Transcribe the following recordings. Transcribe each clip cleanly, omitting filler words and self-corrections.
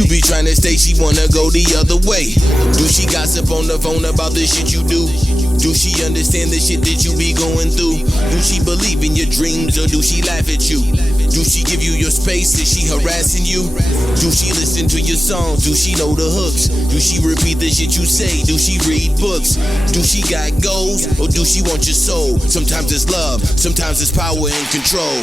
You be trying to stay, she wanna go the other way. Do she gossip on the phone about the shit you do? Do she understand the shit that you be going through? Do she believe in your dreams or do she laugh at you? Do she give you your space? Is she harassing you? Do she listen to your songs? Do she know the hooks? Do she repeat the shit you say? Do she read books? Do she got goals or do she want your soul? Sometimes it's love, sometimes it's power and control.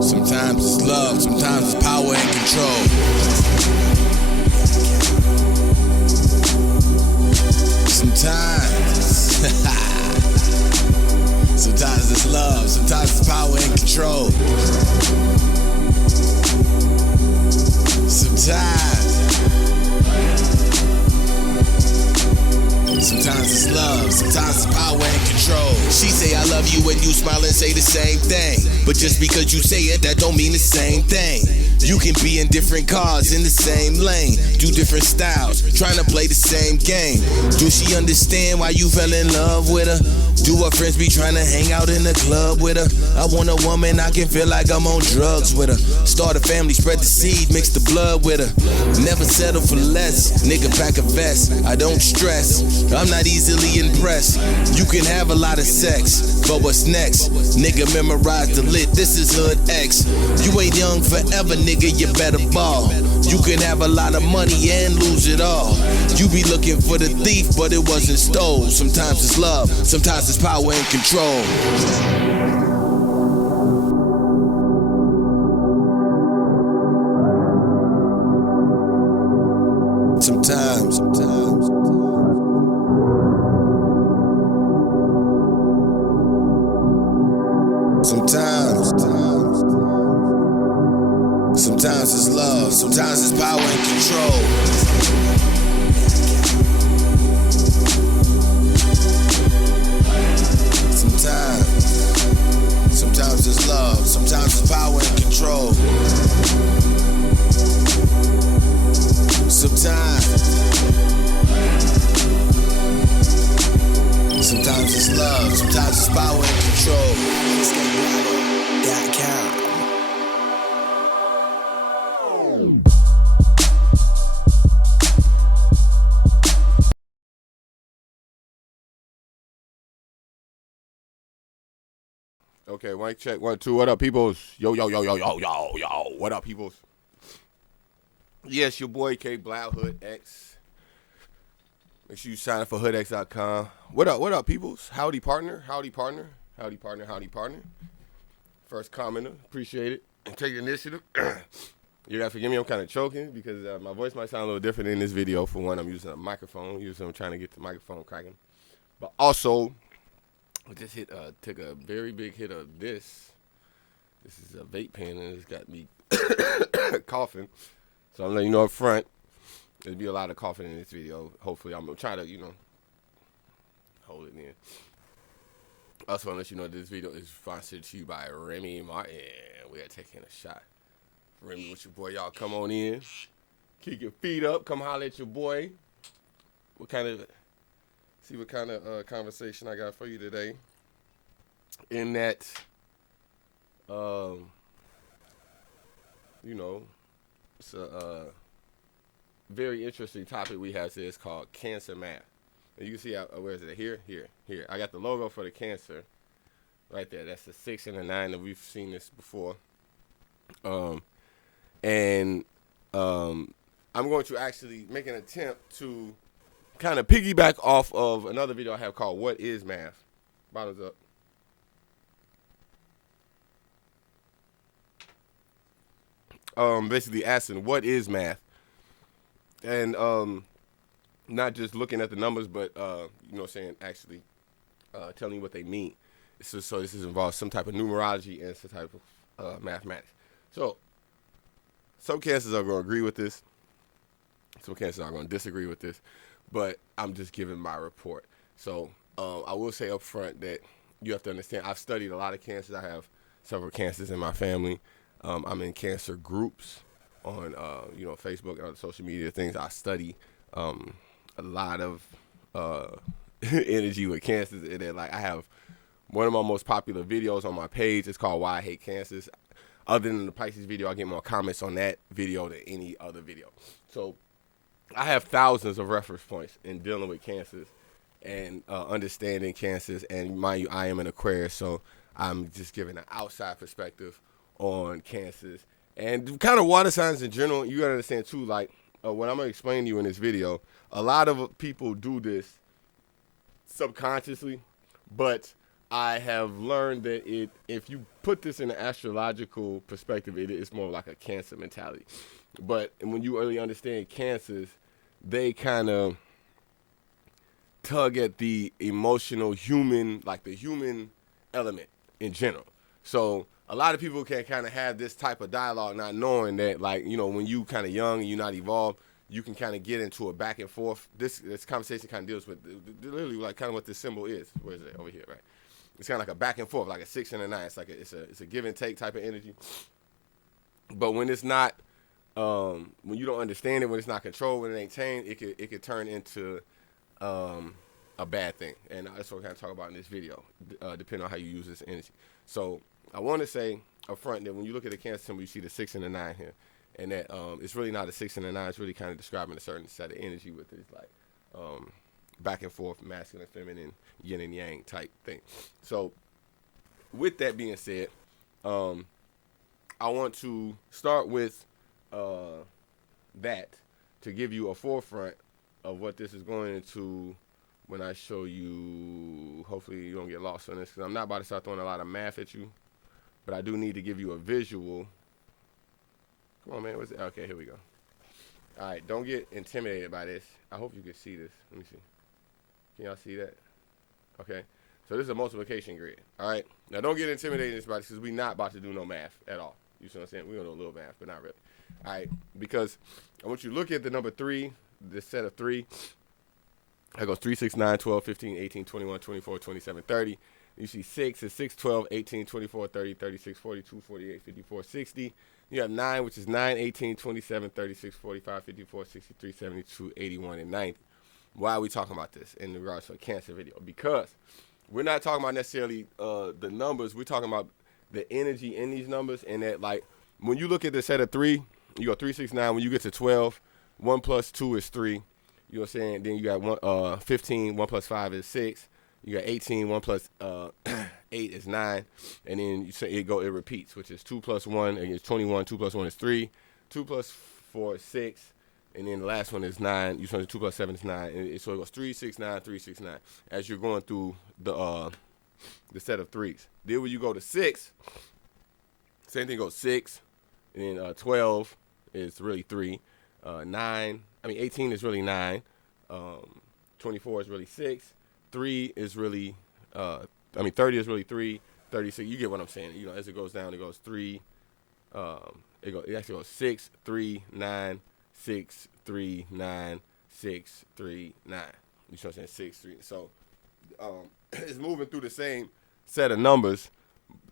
Sometimes it's love, sometimes it's power and control. Sometimes it's love, sometimes it's power and control. Sometimes it's love, sometimes it's power and control. She say I love you and you smile and say the same thing. But just because you say it, that don't mean the same thing. You can be in different cars in the same lane, do different styles, trying to play the same game. Do she understand why you fell in love with her? Do her friends be trying to hang out in the club with her? I want a woman I can feel like I'm on drugs with her. Start a family, spread the seed, mix the blood with her. Never settle for less, nigga pack a vest. I don't stress, I'm not easily impressed. You can have a lot of sex, but what's next? Nigga memorize the lit, this is Hood X. You ain't young forever, nigga, you better ball. You can have a lot of money and lose it all. You be looking for the thief, but it wasn't stole. Sometimes it's love, sometimes it's power and control. Sometimes. Sometimes it's love, sometimes it's power and control. Sometimes it's love, sometimes it's power and control. Sometimes it's love, sometimes it's power and control. K-Blao.com. Okay, mic check, 1, 2. What up, peoples? Yo. What up, peoples? Yes, your boy K-Blao, Hood X. Make sure you sign up for hoodx.com. What up, peoples? Howdy, partner. First commenter, appreciate it. And take the initiative. You gotta forgive me, I'm kind of choking because my voice might sound a little different in this video. For one, I'm using a microphone. I'm trying to get the microphone cracking. But also, I just took a very big hit of this. This is a vape pen and it's got me coughing. So I'm letting you know up front, there'll be a lot of coughing in this video. Hopefully I'm gonna try to, hold it in. I also want to let you know this video is sponsored to you by Remy Martin. We are taking a shot. Remy with your boy, y'all come on in. Keep your feet up, come holler at your boy. See what kind of conversation I got for you today. In that, it's a very interesting topic we have today. It's called cancer math. And you can see, where is it? Here. I got the logo for the cancer right there. That's the 6 and the 9, and we've seen this before. I'm going to actually make an attempt to kind of piggyback off of another video I have called What is Math? Bottoms up. Basically asking what is math? And not just looking at the numbers, but actually telling you what they mean. So this involves some type of numerology and some type of mathematics. So some cancers are going to agree with this. Some cancers are going to disagree with this. But I'm just giving my report. So I will say up front that you have to understand, I've studied a lot of cancers. I have several cancers in my family. I'm in cancer groups on Facebook and other social media things. I study a lot of energy with cancers, and then like I have one of my most popular videos on my page. It's called Why I Hate Cancers. Other than the Pisces video, I get more comments on that video than any other video. So I have thousands of reference points in dealing with cancers and understanding cancers. And mind you, I am an Aquarius, so I'm just giving an outside perspective on cancers and kind of water signs in general. You gotta understand too, like what I'm gonna explain to you in this video. A lot of people do this subconsciously, but I have learned that if you put this in an astrological perspective, it's more like a Cancer mentality. But when you really understand cancers, they kind of tug at the emotional human, like the human element in general. So a lot of people can kind of have this type of dialogue not knowing that, like, when you kind of young and you're not evolved, you can kind of get into a back and forth. This conversation kind of deals with literally like kind of what this symbol is. Where is it? Over here, right? It's kind of like a back and forth, like a 6 and a 9. It's like it's a give and take type of energy. But when it's not, when you don't understand it, when it's not controlled, when it ain't tamed, it could turn into a bad thing. And that's what we're going to talk about in this video, depending on how you use this energy. So I want to say up front that when you look at the Cancer symbol, you see the 6 and the 9 here. And that it's really not a 6 and a 9. It's really kind of describing a certain set of energy with it. It's like back and forth, masculine, feminine, yin and yang type thing. So with that being said, I want to start with that to give you a forefront of what this is going into when I show you. Hopefully you don't get lost on this, because I'm not about to start throwing a lot of math at you, but I do need to give you a visual. Come on, man. Okay, here we go. All right, don't get intimidated by this. I hope you can see this. Let me see. Can y'all see that? Okay. So this is a multiplication grid. All right. Now, don't get intimidated by this, because we're not about to do no math at all. You see what I'm saying? We're going to do a little math, but not really. All right. Because I want you to look at the number 3, this set of 3. That goes 3, 6, 9, 12, 15, 18, 21, 24, 27, 30. You see 6 is 6, 12, 18, 24, 30, 36, 42, 48, 54, 60. You have 9, which is 9, 18, 27, 36, 45, 54, 63, 72, 81, and 90. Why are we talking about this in regards to a Cancer video? Because we're not talking about necessarily the numbers. We're talking about the energy in these numbers. And that, like, when you look at the set of 3, you go 3, 6, 9. When you get to 12, 1 plus 2 is 3. You know what I'm saying? Then you got 15, 1 plus 5 is 6. You got 18, 1 plus 8 is 9. And then you say it repeats, which is 2 plus 1 is 21. 2 plus 1 is 3. 2 plus 4 is 6. And then the last one is 9. You say 2 plus 7 is 9. And so it goes 3, 6, 9, 3, 6, 9. As you're going through the set of 3s. Then when you go to 6, same thing goes 6. And then 12 is really 3. 18 is really 9. 24 is really 6. 3 is really 30 is really 3. 36, you get what I'm saying. As it goes down, it goes 3. It actually goes 6, 3, 9, 6, 3, 9, 6, 3, 9. You know what I'm saying? 6, 3. So it's moving through the same set of numbers,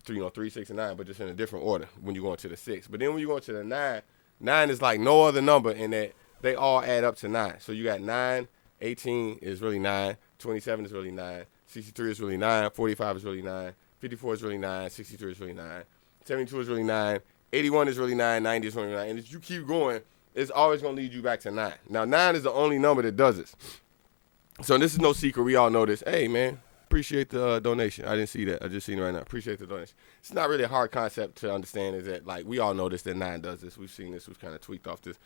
3, 6, and 9, but just in a different order when you go into the 6. But then when you go into the 9, 9 is like no other number in that they all add up to 9. So you got 9, 18 is really 9, 27 is really 9, 63 is really 9, 45 is really 9, 54 is really 9, 63 is really 9, 72 is really 9, 81 is really 9, 90 is really 9. And as you keep going, it's always going to lead you back to 9. Now, 9 is the only number that does this. So this is no secret. We all know this. Hey, man, appreciate the donation. I didn't see that. I just seen it right now. Appreciate the donation. It's not really a hard concept to understand, is that, like, we all know this, that 9 does this. We've seen this. We've kind of tweaked off this.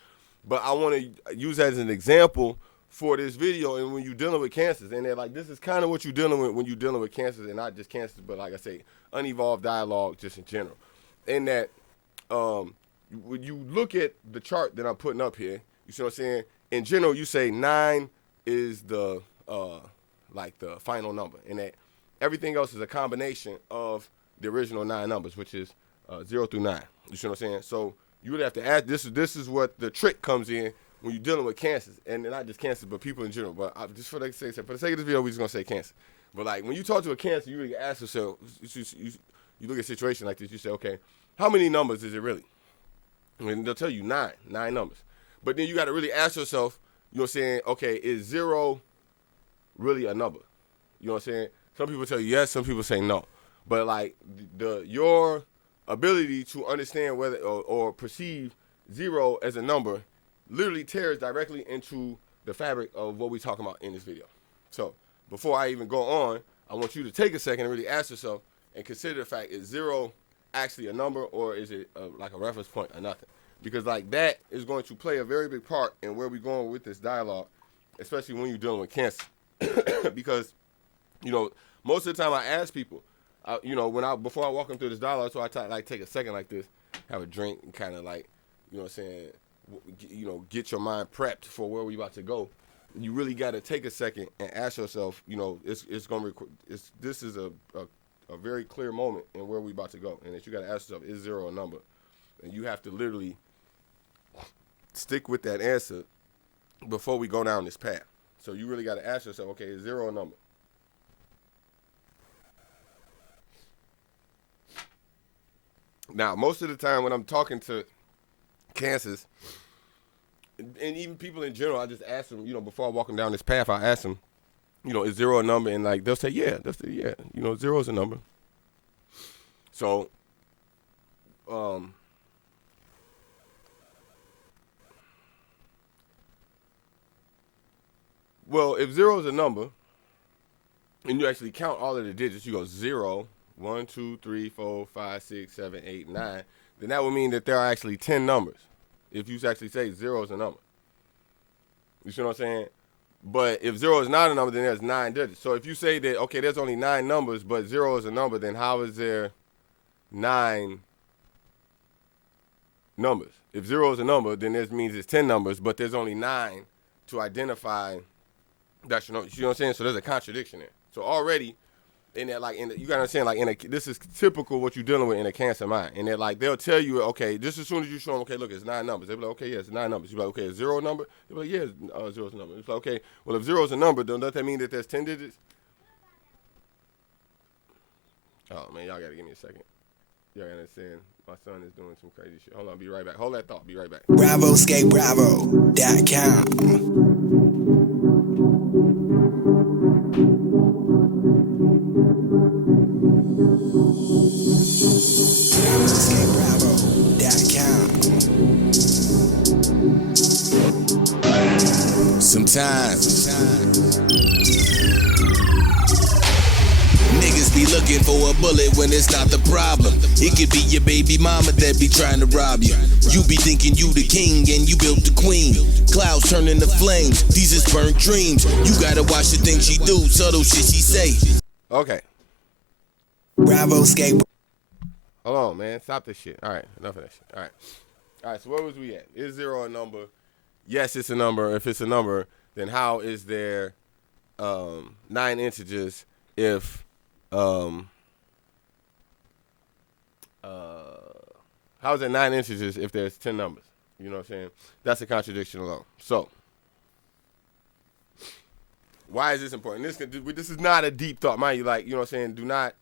But I want to use that as an example for this video, and when you're dealing with cancers, and like this is kind of what you're dealing with when you're dealing with cancers, and not just cancers, but like I say, unevolved dialogue just in general. In that, when you look at the chart that I'm putting up here, you see what I'm saying? In general, you say 9 is the the final number, and that everything else is a combination of the original 9 numbers, which is 0 through 9. You see what I'm saying? So you would have to add this. This is what the trick comes in when you're dealing with cancers, and not just cancers, but people in general. But for the sake of this video, we're just gonna say cancer. But like when you talk to a cancer, you really ask yourself, you look at a situation like this, you say, okay, how many numbers is it really? And they'll tell you nine numbers. But then you got to really ask yourself, you know what I'm saying, okay, is 0 really a number? You know what I'm saying? Some people tell you yes, some people say no. But like your ability to understand whether or perceive 0 as a number literally tears directly into the fabric of what we're talking about in this video. So before I even go on, I want you to take a second and really ask yourself and consider the fact, is 0 actually a number, or is it like a reference point or nothing? Because like that is going to play a very big part in where we're going with this dialogue, especially when you're dealing with cancer. Because, you know, most of the time I ask people, you know, before I walk them through this dialogue, so I take a second like this, have a drink, and kind of like, you know what I'm saying, you know, get your mind prepped for where we about to go. You really got to take a second and ask yourself, you know, this is a very clear moment in where we about to go, and that you got to ask yourself, is 0 a number? And you have to literally stick with that answer before we go down this path. So you really got to ask yourself, okay, is 0 a number? Now, most of the time when I'm talking to cancers, and even people in general, I just ask them, you know, before I walk them down this path, I ask them, you know, is 0 a number? And like, they'll say, yeah. You know, 0 is a number. So, well, if 0 is a number, and you actually count all of the digits, you go 0, 1, 2, 3, 4, 5, 6, 7, 8, 9, then that would mean that there are actually 10 numbers. If you actually say 0 is a number. You see what I'm saying? But if 0 is not a number, then there's 9 digits. So if you say that, okay, there's only 9 numbers, but 0 is a number, then how is there 9 numbers? If 0 is a number, then this means it's 10 numbers, but there's only 9 to identify that's your number. You know what I'm saying? So there's a contradiction there. So already, in that, like, you gotta understand, like, this is typical what you're dealing with in a cancer mind. And they'll tell you, okay, just as soon as you show them, okay, look, it's 9 numbers. They'll be like, okay, yeah, it's 9 numbers. You're like, okay, is 0 a number? They'll be like, yeah, 0 is a number. It's like, okay, well, if 0 is a number, then does that mean that there's 10 digits? Oh, man, y'all gotta give me a second. Y'all gotta understand, my son is doing some crazy shit. Hold on, be right back. Hold that thought, be right back. BravoSkateBravo.com. Sometimes niggas be looking for a bullet when it's not the problem. It could be your baby mama that be trying to rob you. You be thinking you the king and you built the queen. Clouds turn into flames, these is burnt dreams. You gotta watch the things she do, subtle shit she say. Okay. Bravo skate. Hold on, man. Stop this shit. All right, enough of that shit. All right, so where was we at? Is 0 a number? Yes, it's a number. If it's a number, then how is there 9 integers if how is there 9 integers if there's 10 numbers? You know what I'm saying? That's a contradiction alone. So why is this important? This is not a deep thought, mind you. Like, you know what I'm saying? Do not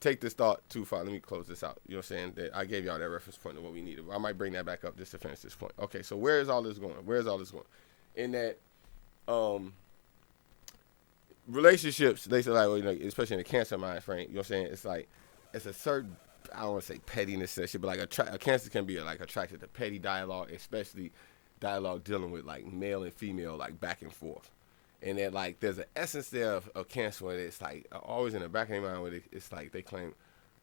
take this thought too far. Let me close this out. You know what I'm saying? That I gave y'all that reference point of what we needed. I might bring that back up just to finish this point. Okay, so where is all this going? In that relationships, they say, like, well, you know, especially in the cancer mind frame, you know what I'm saying? It's like, it's a certain, I don't want to say pettiness and shit, but like a cancer can be like attracted to petty dialogue, especially dialogue dealing with like male and female, like back and forth. And then, like, there's an essence there of cancer where it's, like, always in the back of their mind where it's, like, they claim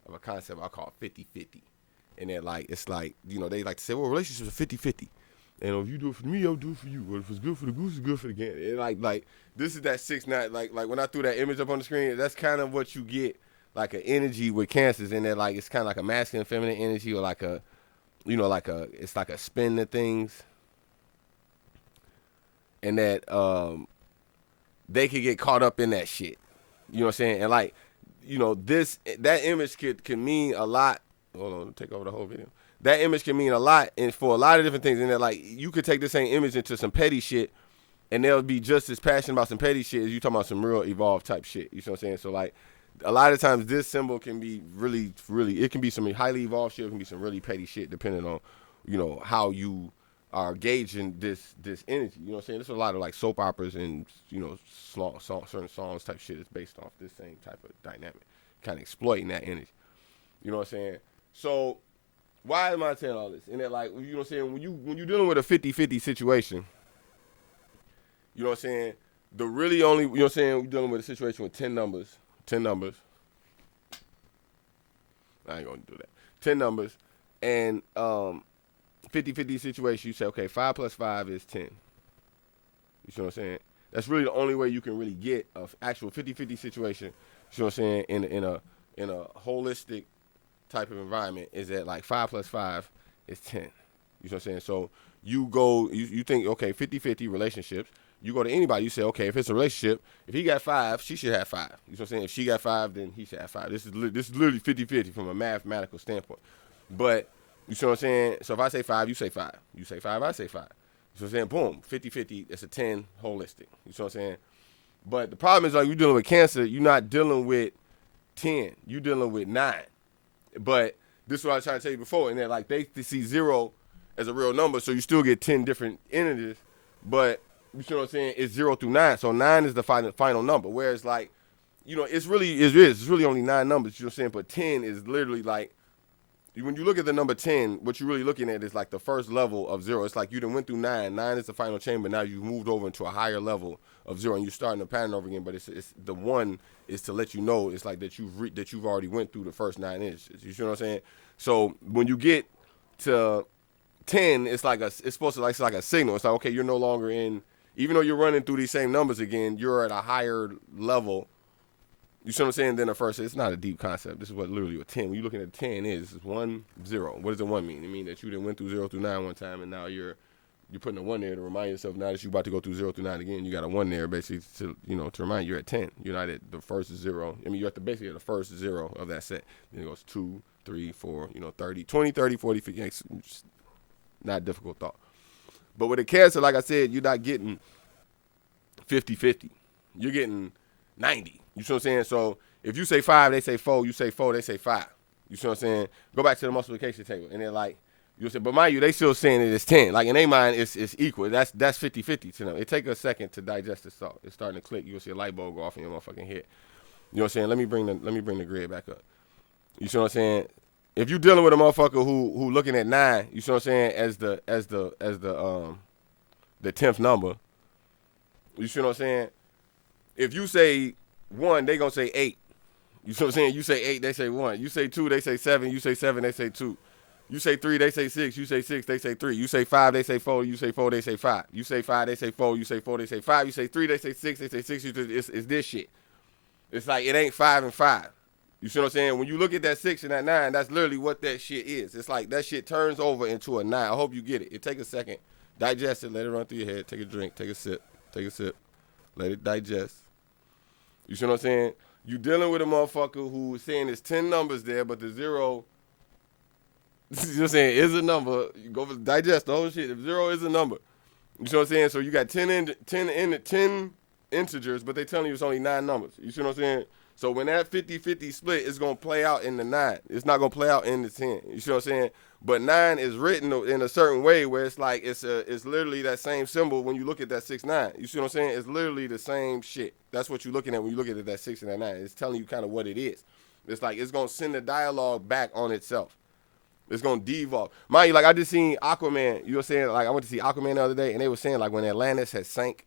of a concept I call 50-50. And then, like, it's, like, you know, they like to say, well, relationships are 50-50. And if you do it for me, I'll do it for you. But if it's good for the goose, it's good for the gander. And, like, this is that 6-9. Like, when I threw that image up on the screen, that's kind of what you get, like, an energy with cancers. And then, like, it's kind of like a masculine, feminine energy, or like a, you know, it's like a spin to things. And that, they could get caught up in that shit. You know what I'm saying? And, like, you know, that image can mean a lot. Hold on, take over the whole video. That image can mean a lot, and for a lot of different things. And then, like, you could take the same image into some petty shit, and they'll be just as passionate about some petty shit as you talking about some real evolved type shit. You know what I'm saying? So, like, a lot of times this symbol can be really, it can be some highly evolved shit, it can be some really petty shit depending on, how you are gauging this energy. You know what I'm saying? There's a lot of like soap operas and, certain songs type shit is based off this same type of dynamic, kind of exploiting that energy. You know what I'm saying? So why am I saying all this? And that, like, you know what I'm saying, when you're dealing with a 50-50 situation, you know what I'm saying, the really only, you know what I'm saying, we're dealing with a situation with 10 numbers. I ain't gonna do that. 10 numbers. And 50-50 situation, you say, okay, 5 plus 5 is 10. You see what I'm saying? That's really the only way you can really get an actual 50-50 situation, you see what I'm saying, in a holistic type of environment, is that like 5 plus 5 is 10. You see what I'm saying? So you think, okay, 50-50 relationships. You go to anybody, you say, okay, if it's a relationship, if he got 5, she should have 5. You know what I'm saying? If she got 5, then he should have 5. This is literally 50-50 from a mathematical standpoint. But, you see what I'm saying? So if I say 5, you say 5. You say 5, I say 5. You see what I'm saying? Boom, 50-50, it's a 10 holistic. You see what I'm saying? But the problem is, like, you're dealing with Cancer, you're not dealing with 10. You're dealing with 9. But this is what I was trying to tell you before, and that, like, they see 0 as a real number, so you still get 10 different entities, but you see what I'm saying? It's 0 through 9. So 9 is the final number. Whereas, like, it's really only 9 numbers, you know what I'm saying? But 10 is literally like, when you look at the number 10, what you're really looking at is like the first level of 0. It's like you done went through 9. 9 is the final chamber. Now you've moved over into a higher level of 0, and you're starting the pattern over again. But it's the 1 is to let you know it's like that you've already went through the first 9 inches. You see what I'm saying? So when you get to 10, it's supposed to it's like a signal. It's like, okay, you're no longer in. Even though you're running through these same numbers again, you're at a higher level. You see what I'm saying? Than the first. It's not a deep concept. This is what literally a 10. When you're looking at 10 is 1, 0. What does the 1 mean? It means that you done went through 0 through 9 one time, and now you're putting a 1 there to remind yourself now that you're about to go through 0 through 9 again. You got a 1 there basically to remind you you're at 10. You're not at the first 0. I mean, you're basically at the first 0 of that set. Then it goes 2, 3, 4, 30, 20, 30, 40, 50. It's not a difficult thought. But with a Cancer, like I said, you're not getting 50-50. You're getting 90. You see what I'm saying? So if you say 5, they say 4. You say 4, they say 5. You see what I'm saying? Go back to the multiplication table. And they're like, you'll say, but mind you, they still saying it is 10. Like in their mind, it's equal. That's 50-50 to them. It take a second to digest this thought. It's starting to click. You'll see a light bulb go off in your motherfucking head. You know what I'm saying? Let me bring the grid back up. You see what I'm saying? If you dealing with a motherfucker who looking at 9, you see what I'm saying, as the 10th number. You see what I'm saying? If you say 1, they gonna say 8. You see what I'm saying? You say 8, they say 1. You say 2, they say 7. You say 7, they say 2. You say 3, they say 6. You say 6, they say 3. You say 5, they say 4. You say 4, they say 5. You say 5, they say 4. You say 4, they say 5. You say 3, they say 6. They say 6. It's this shit. It's like it ain't 5 and 5. You see what I'm saying? When you look at that 6 and that 9, that's literally what that shit is. It's like that shit turns over into a 9. I hope you get it. It take a second. Digest it. Let it run through your head. Take a drink. Take a sip. Take a sip. Let it digest. You see what I'm saying? You dealing with a motherfucker who's saying there's 10 numbers there, but the 0, you know what I'm saying, is a number. You go digest the whole shit. If 0 is a number, you see what I'm saying? So you got 10 integers, but they telling you it's only 9 numbers. You see what I'm saying? So when that 50-50 split is going to play out in the 9. It's not going to play out in the 10. You see what I'm saying? But 9 is written in a certain way where it's like it's literally that same symbol when you look at that 6-9. You see what I'm saying? It's literally the same shit. That's what you're looking at when you look at that 6 and that 9. It's telling you kind of what it is. It's like it's going to send the dialogue back on itself. It's going to devolve. Mind you, like I just seen Aquaman. You know what I'm saying? Like I went to see Aquaman the other day, and they were saying like when Atlantis had sank,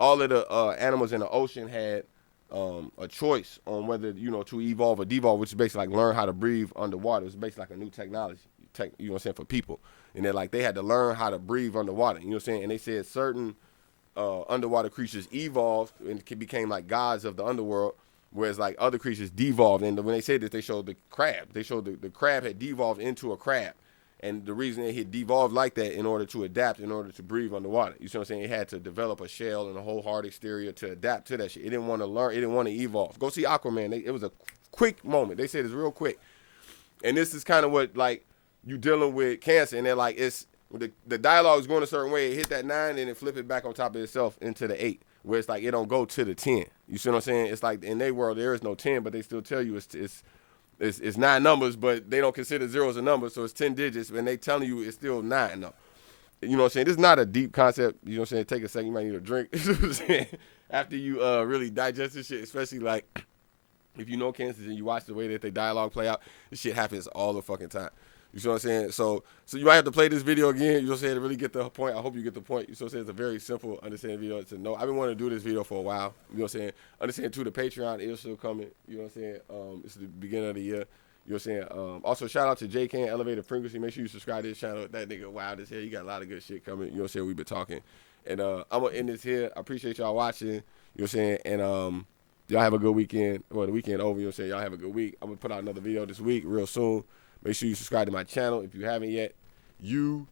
all of the animals in the ocean had a choice on whether, to evolve or devolve, which is basically like learn how to breathe underwater. It's basically like a new technology, you know what I'm saying, for people. And they're like, they had to learn how to breathe underwater, you know what I'm saying? And they said certain underwater creatures evolved and became like gods of the underworld, whereas like other creatures devolved. And when they said this, they showed the crab. They showed the crab had devolved into a crab. And the reason it had devolved like that in order to adapt, in order to breathe underwater. You see what I'm saying? It had to develop a shell and a whole hard exterior to adapt to that shit. It didn't want to learn. It didn't want to evolve. Go see Aquaman. It was a quick moment. They said it's real quick. And this is kind of what, like, you dealing with Cancer. And they're like, it's the dialogue is going a certain way. It hit that 9 and it flip it back on top of itself into the 8. where it's like it don't go to the 10. You see what I'm saying? It's like in their world there is no 10, but they still tell you it's 9 numbers, but they don't consider zeros a number, so it's 10 digits, and they telling you it's still 9. No. You know what I'm saying? This is not a deep concept. You know what I'm saying? Take a second. You might need a drink. You know what I'm saying? After you really digest this shit, especially like if you know Kansas and you watch the way that they dialogue play out, this shit happens all the fucking time. You see what I'm saying? So you might have to play this video again, you know what I'm saying, to really get the point. I hope you get the point. You know what I'm saying? It's a very simple, understanding video to know. I've been wanting to do this video for a while. You know what I'm saying? Understand, too, the Patreon is still coming. You know what I'm saying? It's the beginning of the year. You know what I'm saying? Also, shout out to J Can Elevated Frequency. Make sure you subscribe to his channel. That nigga wild as hell. You got a lot of good shit coming. You know what I'm saying? We've been talking. And I'm going to end this here. I appreciate y'all watching. You know what I'm saying? And y'all have a good weekend. Well, the weekend over. You know what I'm saying? Y'all have a good week. I'm going to put out another video this week real soon. Make sure you subscribe to my channel if you haven't yet. You